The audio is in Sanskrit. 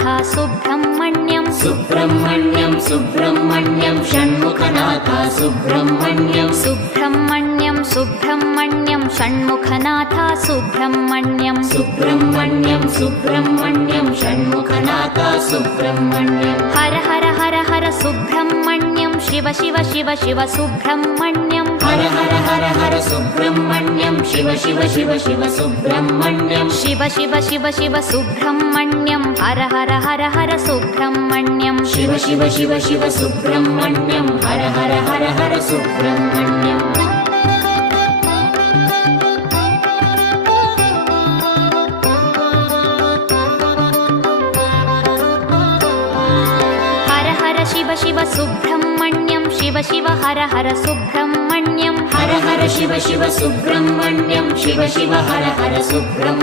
षण्मुखनाथ सुब्रह्मण्यं सुब्रह्मण्यं सुब्रह्मण्यं षण्मुखनाथ सुब्रह्मण्यं सुब्रह्मण्यं सुब्रह्मण्यं षण्मुखनाथ सुब्रह्मण्यं सुब्रह्मण्यं सुब्रह्मण्यं षण्मुखनाथ सुब्रह्मण्यं हर हर हर हर सुब्रह्मण्यं शिव शिव शिव शिव सुब्रह्मण्यं हर हर हर हर सुब्रह्मण्यं शिव शिव शिव शिव सुब्रह्मण्यं शिव शिव शिव शिव सुब्रह्मण्यं हर हर हर हर सुब्रह्मण्यं शिव शिव शिव शिव सुब्रह्मण्यं हर हर हर हर सुब्रह्मण्यं हर हर शिव शिव सुब्रह्मण्यं शिव शिव हर हर सुब्रह्मण्यं हर हर शिव शिव सुब्रह्मण्यं शिव शिव हर हर सुब्रह्मण्यं